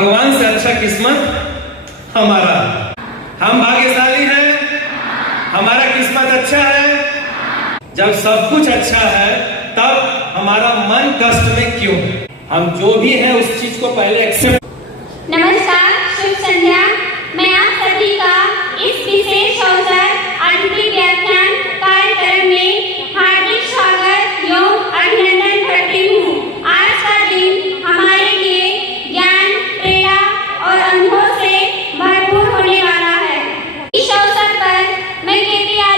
भगवान से अच्छा किस्मत हमारा, हम भाग्यशाली हैं, हमारा किस्मत अच्छा है। जब सब कुछ अच्छा है तब हमारा मन कष्ट में क्यों? हम जो भी है उस चीज को पहले एक्सेप्ट। नमस्कार, शुभ संध्या। मैं आप सभी का इस विशेष अवसर अतिथि व्याख्यान कार्यक्रम में हार्दिक स्वागत एवं अभिनंदन करती हूँ। आज का दिन हमारे लिए ज्ञान, प्रेरणा और अनुभव से भरपूर होने वाला है। इस अवसर पर मैं KPR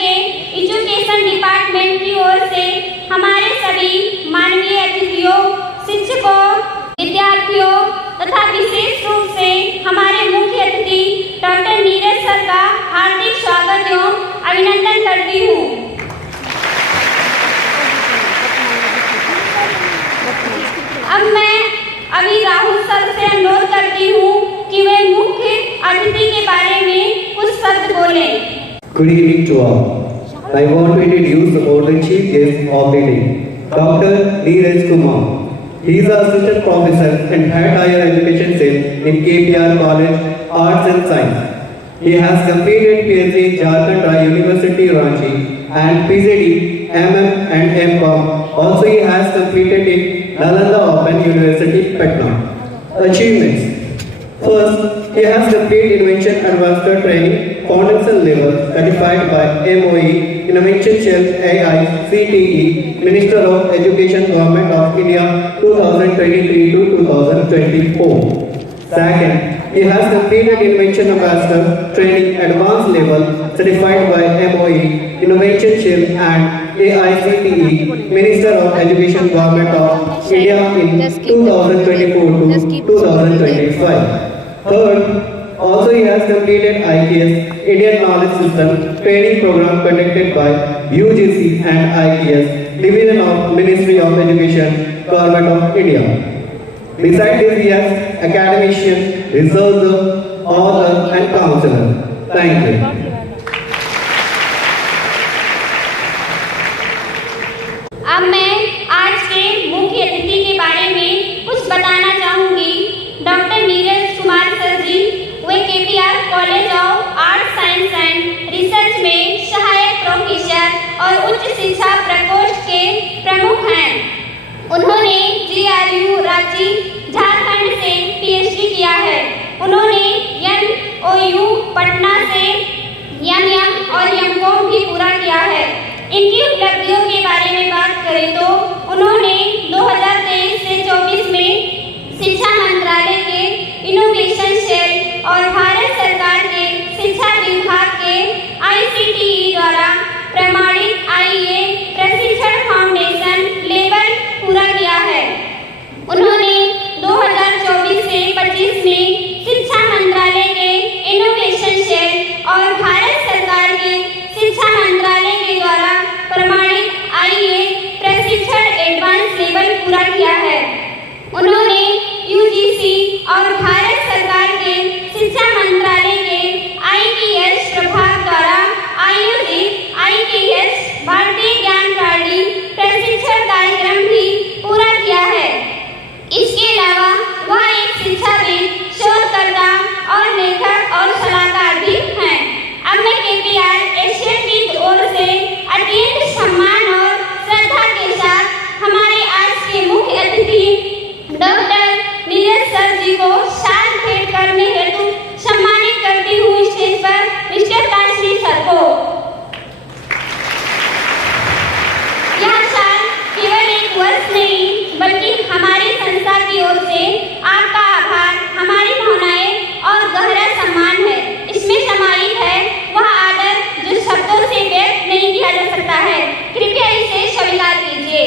के एजुकेशन डिपार्टमेंट की ओर से हमारे सभी माननीय अतिथियों, शिक्षकों, विद्यार्थियों तथा विशेष रूप से हमारे मुख्य अतिथि डॉक्टर नीरज सर का हार्दिक स्वागत एवं अभिनंदन करती हूँ। अब मैं राहुल सर से अनुरोध करती हूँ कि वे मुख्य अतिथि के बारे में कुछ शब्द बोलें। Good evening to all. I want to introduce the chief guest of the day, Dr. Neeraj Kumar. He is an assistant professor and head higher education cell in KPR College, Arts and Science. He has completed PhD in Jharkhand Rai University, Ranchi and PhD, MM and MCom. Also, he has completed in Nalanda Open University, Patna. Achievements. First, he has completed Invention Advanced Training, Foundation Level, certified by MOE, Innovation Shell AI, CTE, Minister of Education, Government of India, 2023 to 2024. Second, he has completed Invention Ambassador Training, Advanced Level, certified by MOE, Innovation Shell and AICTE, Minister of Education, Government of India in 2024 to 2025. Third, also he has completed IKS, Indian Knowledge System training program conducted by UGC and IKS, Division of Ministry of Education, Government of India. Besides this, he is academician, researcher, author and counselor. Thank you. अब मैं आज के मुख्य अतिथि के बारे में कुछ बताना चाहूँगी। डॉक्टर नीरज कुमार सर जी, वे KPR college of arts, science and research में सहायक प्रोफेसर और उच्च शिक्षा प्रकोष्ठ के प्रमुख हैं। उन्होंने GRU रांची, झारखंड से PhD किया है। उन्होंने NOU पटना से MM और MCom भी पूरा किया है। इनकी उपलब्धियों के बारे में बात करें तो उन्होंने 2023 से 24 में शिक्षा मंत्रालय के इनोवेशन सेल और भारत सरकार के शिक्षा विभाग के ICTE द्वारा प्रमाणित IEA प्रशिक्षण फाउंडेशन लेवल पूरा किया है। उन्होंने 2024 से 25 में शिक्षा मंत्रालय के इनोवेशन सेल और भारत सरकार के शिक्षा मंत्रालय के द्वारा प्रमाणित IEA प्रशिक्षण एडवांस लेवल पूरा किया है। उन्होंने UGC और भारत सरकार के शिक्षा मंत्रालय के IKS प्रभाग द्वारा आयोजित IKS भारतीय ज्ञान प्रणाली प्रशिक्षण कार्यक्रम भी पूरा किया है। इसके अलावा वह एक शिक्षाविद, शोधकर्ता और लेखक और सलाहकार भी हैं। अब मैं KPR की ओर से अत्यंत सम्मान और श्रद्धा के साथ हमारे आज के मुख्य अतिथि डॉक्टर नीरज सर जी को शाल भेंट करने हेतु सम्मानित करती हूँ स्टेज पर मिस्टर कांश्री सर को। यह शाल केवल एक वर्ष नहीं बल्कि हमारी संस्था की ओर से आपका आभार, हमारी भावनाएं और गहरा सम्मान है। इसमें समाहित है वह आदर जो शब्दों से व्यक्त नहीं किया जा सकता है। कृपया इसे स्वीकार कीजिए।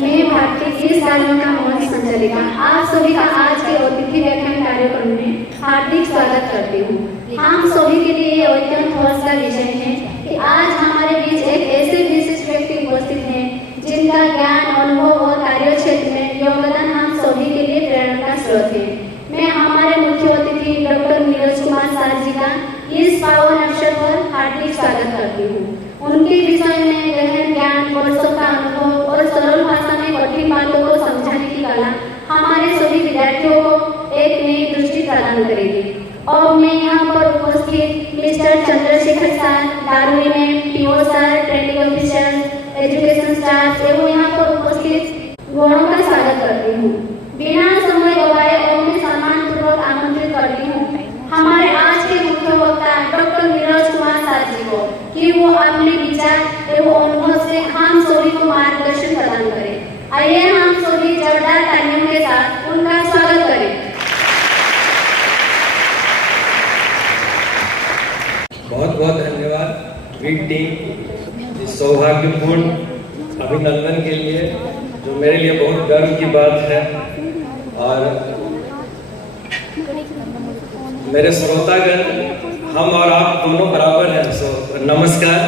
मैं भारतीय इस कार्यक्रम का मंच संचालिका आप सभी का आज के अतिथि व्याख्यान कार्यक्रम में हार्दिक स्वागत करती हूँ। हम सभी के लिए यह अत्यंत हर्ष का विषय है कि आज हमारे बीच एक ऐसे विशिष्ट व्यक्ति उपस्थित हैं जिनका ज्ञान, अनुभव और कार्य क्षेत्र में योगदान हम सभी के लिए प्रेरणा का स्रोत है। मैं हमारे मुख्य अतिथि डॉक्टर नीरज कुमार सर जी का इस पावन अवसर पर हार्दिक स्वागत करती हूँ। उनके विषय में गहन ज्ञान, वर्षों का अनुभव और सरल भाषा में कठिन बातों को समझाने की कला हमारे सभी विद्यार्थियों को एक नई दृष्टि प्रदान करेगी। और मैं यहाँ पर उपस्थित mister Chandrashekhar sir, Daruni ma'am, PO sir, training officer, education staff एवं यहाँ पर उपस्थित गणों का स्वागत करती हूँ। बिना समय गवाए और मैं सम्मानपूर्वक आमंत्रित करती हूँ हमारे आज के मुख्य वक्ता डॉक्टर नीरज कुमार सर जी को कि वो अपने विचार एवं अनुभव से हम सभी को मार्गदर्शन प्रदान करें। आइए हम सभी जोरदार तालियों के साथ उनका स्वागत करें। बहुत बहुत धन्यवाद वीट टीम इस सौभाग्यपूर्ण अभिनंदन के लिए, जो मेरे लिए बहुत गर्व की बात है। और मेरे श्रोतागण, हम और आप दोनों बराबर हैं, सो नमस्कार।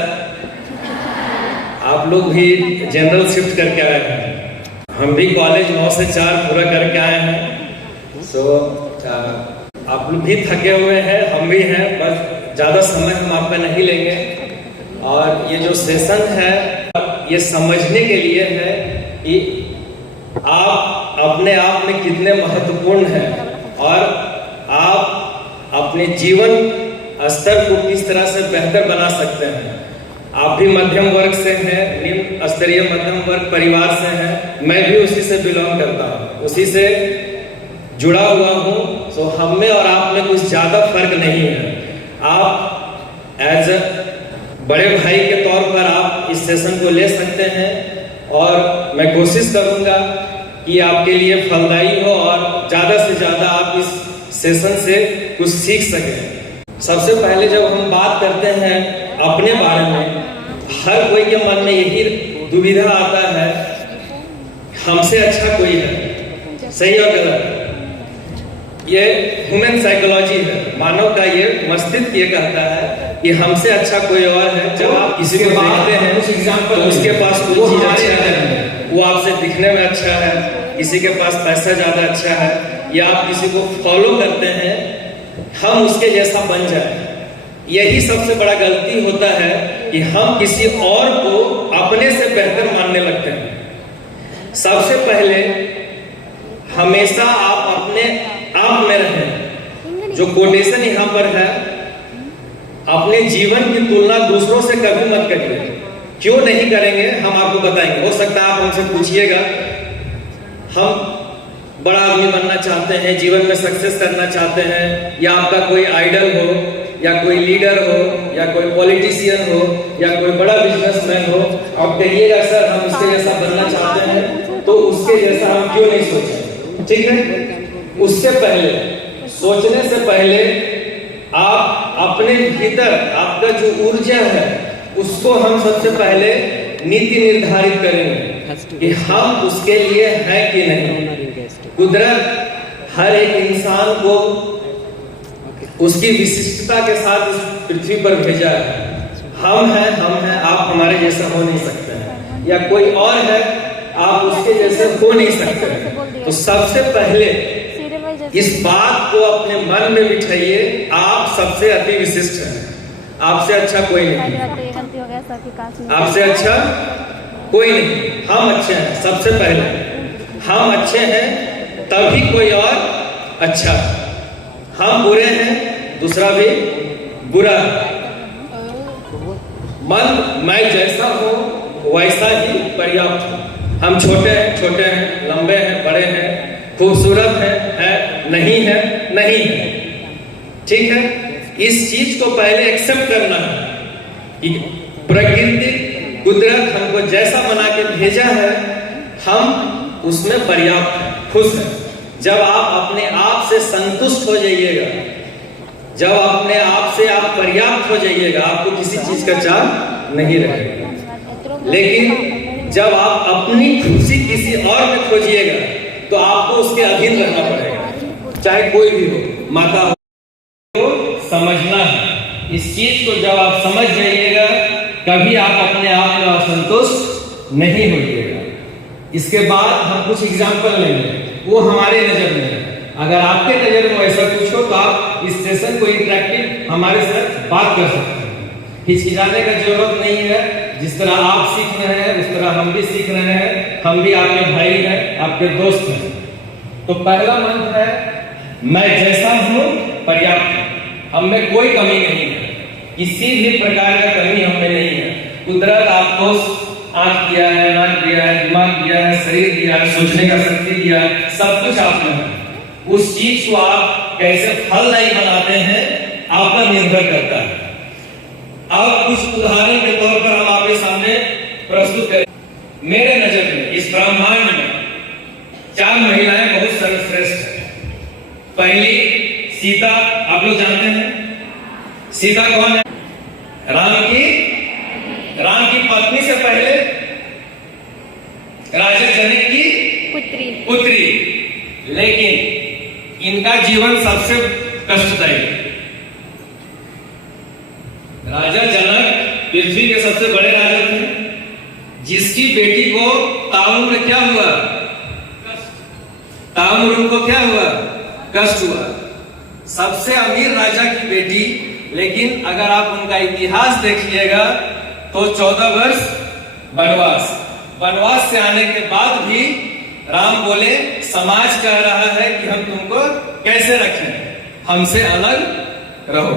आप लोग भी जनरल शिफ्ट करके आए हैं, हम भी कॉलेज 9 से 4 पूरा करके आए हैं। सो आप लोग भी थके हुए हैं, हम भी हैं, बस ज़्यादा समय हम आपका नहीं लेंगे। और ये जो सेशन है ये समझने के लिए है कि आप अपने आप में कितने महत्वपूर्ण हैं और आप अपने जीवन स्तर को किस तरह से बेहतर बना सकते हैं। आप भी मध्यम वर्ग से हैं, निम्न स्तरीय मध्यम वर्ग परिवार से हैं, मैं भी उसी से बिलोंग करता हूँ, उसी से जुड़ा हुआ हूँ। सो हम में और आप में कुछ ज़्यादा फर्क नहीं है। आप एज अ बड़े भाई के तौर पर आप इस सेशन को ले सकते हैं और मैं कोशिश करूंगा कि आपके लिए फलदायी हो और ज़्यादा से ज़्यादा आप इस सेशन से कुछ सीख सकें। सबसे पहले जब हम बात करते हैं अपने बारे में, हर कोई के मन में यही दुविधा आता है, हमसे अच्छा कोई है। सही और गलत? ये ह्यूमन साइकोलॉजी है, मानव का ये मस्तिष्क ये कहता है कि हमसे अच्छा कोई और है। जब आप किसी को देखते हैं तो उसके पास कुछ चीज अच्छा है, वो आपसे दिखने में अच्छा है, किसी के पास पैसा ज्यादा अच्छा है, या आप किसी को फॉलो करते हैं, हम उसके जैसा बन जाए। यही सबसे बड़ा गलती होता है कि हम किसी और को अपने से बेहतर मानने लगते हैं। सबसे पहले हमेशा आप अपने आप में रहें। जो कोटेशन यहाँ पर है, अपने जीवन की तुलना दूसरों से कभी मत करिए। क्यों नहीं करेंगे हम आपको बताएंगे। हो सकता है आप हमसे पूछिएगा, हम बड़ा आदमी बनना चाहते हैं, जीवन में सक्सेस करना चाहते हैं, या आपका कोई आइडल हो, या कोई लीडर हो, या कोई पॉलिटिशियन हो, या कोई बड़ा बिजनेसमैन हो, आप कहिएगा सर हम उसके जैसा बनना चाहते हैं, तो उसके जैसा हम क्यों नहीं सोचें। ठीक है, उससे पहले, सोचने से पहले आप अपने भीतर आपका जो ऊर्जा है उसको हम सबसे पहले नीति निर्धारित करेंगे कि हम उसके लिए हैं कि नहीं। कुदरत हर एक इंसान को उसकी विशिष्टता के साथ इस पृथ्वी पर भेजा है। हम हैं, आप हमारे जैसा हो नहीं सकते हैं, या कोई और है आप उसके जैसे हो नहीं सकते। तो सबसे पहले इस बात को अपने मन में बिठाइए, आप सबसे अति विशिष्ट हैं, आपसे अच्छा कोई नहीं, आपसे अच्छा कोई नहीं, हम अच्छे हैं। सबसे पहले हम अच्छे हैं तभी कोई और अच्छा। हम बुरे हैं, दूसरा भी बुरा है। मन मैं जैसा हूं वैसा ही पर्याप्त हूं। हम छोटे हैं, लंबे हैं, बड़े हैं, खूबसूरत है नहीं है। ठीक है, इस चीज को पहले एक्सेप्ट करना है कि प्रकृति, कुदरत हमको जैसा बना के भेजा है, हम उसमें पर्याप्त हैं, खुश हैं। जब आप अपने आप से संतुष्ट हो जाइएगा, जब अपने आप से आप पर्याप्त हो जाइएगा, आपको किसी चीज का चाह नहीं रहेगा। लेकिन जब आप अपनी खुशी किसी और में खोजिएगा तो आपको उसके अधीन रहना पड़ेगा, चाहे कोई भी हो, माता हो। समझना है इस चीज को, जब आप समझ जाइएगा कभी आप अपने आप में असंतुष्ट नहीं होइएगा। इसके बाद हम कुछ एग्जाम्पल लेंगे, वो हमारे नजर में है। अगर आपके नजर में ऐसा कुछ हो तो आप इस सेशन को इंटरेक्टिव हमारे साथ बात कर सकते हैं। हिचकिचाने का जरूरत नहीं है। जिस तरह आप सीख रहे हैं उस तरह हम भी सीख रहे हैं। हम भी आपके भाई हैं, आपके दोस्त हैं। तो पहला मंत्र है मैं जैसा हूं पर्याप्त हूं। हम में कोई कमी नहीं है, किसी भी प्रकार का कमी हमें नहीं है। कुदरत आपको आंख दिया है, नाक दिया है, दिमाग दिया है, शरीर दिया है, सोचने का शक्ति दिया है, सब कुछ आप में है। उस चीज को आप कैसे फलदायी बनाते हैं आप पर निर्भर करता है। अब कुछ उदाहरण के तौर पर हम आपके सामने प्रस्तुत करें। मेरे नजर में इस ब्रह्मांड में 4 महिलाएं बहुत सर्वश्रेष्ठ हैं। पहली सीता, आप लोग जानते हैं सीता कौन है? राम की पत्नी से पहले राजा जनक की पुत्री। लेकिन इनका जीवन सबसे कष्टदायी। राजा जनक पृथ्वी के सबसे बड़े राजा थे, जिसकी बेटी को ताउम्र क्या हुआ? ताउम्र उनको क्या हुआ? कष्ट हुआ। सबसे अमीर राजा की बेटी, लेकिन अगर आप उनका इतिहास देखिएगा तो 14 वर्ष वनवास से आने के बाद भी राम बोले समाज कह रहा है कि हम तुमको कैसे रखें, हमसे अलग रहो।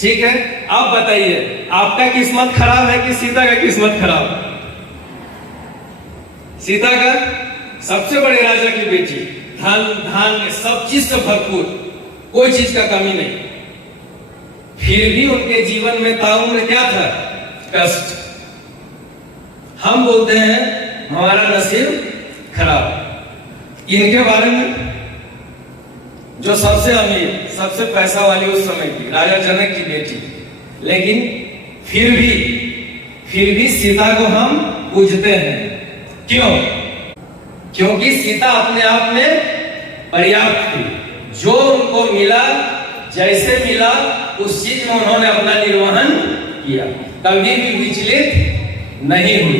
ठीक है, आप बताइए आपका किस्मत खराब है कि सीता का किस्मत खराब? सीता का, सबसे बड़े राजा की बेटी, धान में सब चीज से भरपूर, कोई चीज का कमी नहीं। फिर भी उनके जीवन में ताउम्र क्या था? कष्ट। हम बोलते हैं हमारा नसीब खराब। इनके बारे में जो सबसे अमीर, सबसे पैसा वाली उस समय की राजा जनक की बेटी, लेकिन फिर भी सीता को हम पूजते हैं। क्यों? क्योंकि सीता अपने आप में पर्याप्त थी। जो उनको मिला, जैसे मिला, उस चीज में उन्होंने अपना निर्वहन किया, कभी भी विचलित नहीं हुई,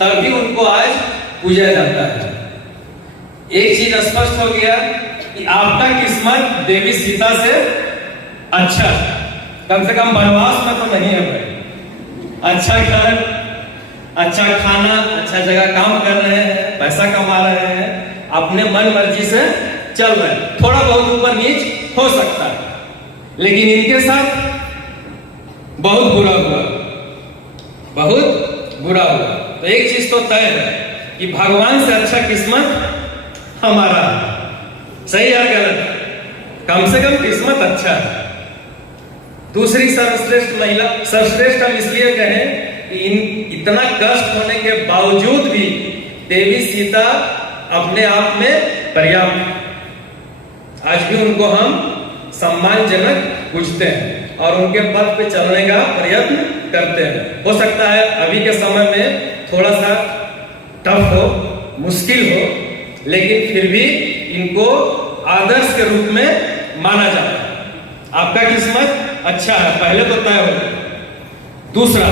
तभी उनको आज पूजा जाता है। एक चीज स्पष्ट हो गया कि आपका किस्मत देवी सीता से अच्छा, कम से कम वनवास में तो नहीं है भाई। अच्छा घर, अच्छा खाना, अच्छा जगह काम कर रहे हैं, पैसा कमा रहे हैं, अपने मन मर्जी से चल रहे हैं। थोड़ा बहुत ऊपर नीच हो सकता है, लेकिन इनके साथ बहुत बुरा हुआ, बहुत बुरा हुआ। तो एक चीज तो तय है कि भगवान से अच्छा किस्मत हमारा। सही या गलत? कम से कम किस्मत अच्छा है। दूसरी सर्वश्रेष्ठ महिला, सर्वश्रेष्ठ हम इसलिए कहें कि इतना कष्ट होने के बावजूद भी देवी सीता अपने आप में पर्याप्त। आज भी उनको हम सम्मानजनक पूजते हैं और उनके पथ पे चलने का प्रयत्न करते हैं। हो सकता है अभी के समय में थोड़ा सा टफ हो, मुश्किल हो, लेकिन फिर भी इनको आदर्श के रूप में माना जाता है। आपका किस्मत अच्छा है, पहले तो तय हो। दूसरा,